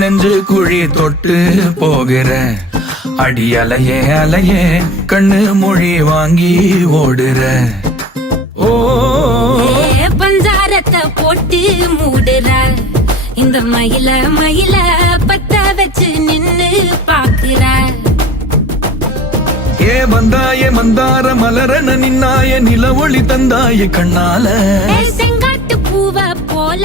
நெஞ்சு குழி தொட்டு போகிற அடி அலையே அலையே கண்ணு மொழி வாங்கி ஓடுற ஓ பஞ்சாரத்தை போட்டு மூடுற இந்த மயில மயில பத்த வச்சு நின்னு பாக்குற ஏ வந்தாய மந்தார மலரன நின்னாய நில ஒளி தந்தாய கண்ணால செங்காட்டு பூவ போல